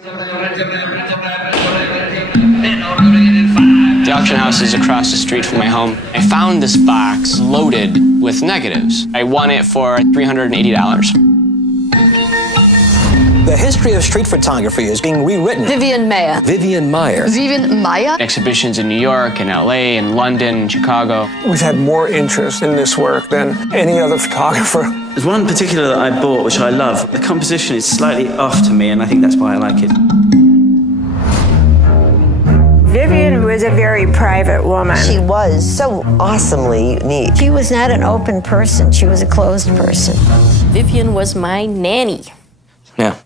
The auction house is across the street from my home. I found this box loaded with negatives. I won it for $380. The history of street photography is being rewritten. Vivian Maier. Vivian Maier. Vivian Maier. Exhibitions in New York and LA and London and Chicago. We've had more interest in this work than any other photographer. There's one in particular that I bought, which I love. The composition is slightly off to me, and I think that's why I like it. Vivian was a very private woman. She was so awesomely unique. She was not an open person. She was a closed person. Vivian was my nanny. Yeah,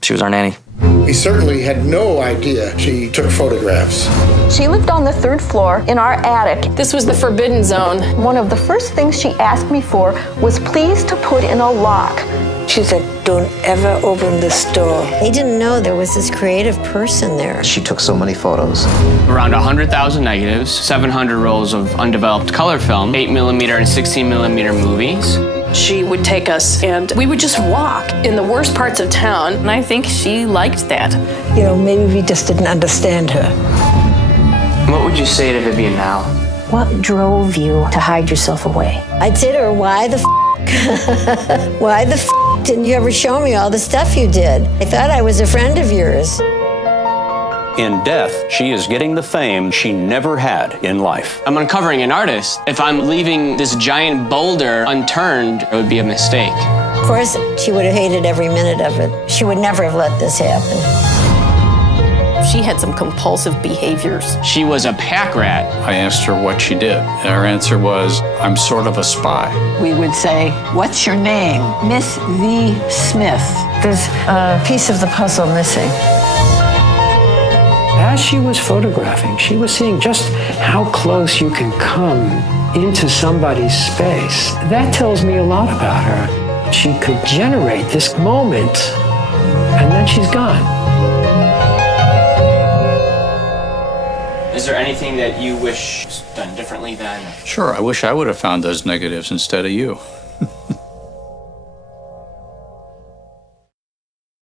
she was our nanny. We certainly had no idea she took photographs. She lived on the 3rd floor in our attic. This was the forbidden zone. One of the first things she asked me for was please to put in a lock. She said, don't ever open this door. They didn't know there was this creative person there. She took so many photos. Around 100,000 negatives, 700 rolls of undeveloped color film, 8mm and 16mm movies. She would take us and we would just walk in the worst parts of town, and I think she liked that. You know, maybe we just didn't understand her. What would you say to Vivian now? What drove you to hide yourself away? I'd say to her, why the why the didn't you ever show me all the stuff you did? I thought I was a friend of yours. In death, she is getting the fame she never had in life. I'm uncovering an artist. If I'm leaving this giant boulder unturned, it would be a mistake. Of course, she would have hated every minute of it. She would never have let this happen. She had some compulsive behaviors. She was a pack rat. I asked her what she did. Her answer was, I'm sort of a spy. We would say, what's your name? Miss V. Smith. There's a piece of the puzzle missing. As she was photographing, she was seeing just how close you can come into somebody's space. That tells me a lot about her. She could generate this moment, and then she's gone. Is there anything that you wish was done differently then? Sure, I wish I would have found those negatives instead of you.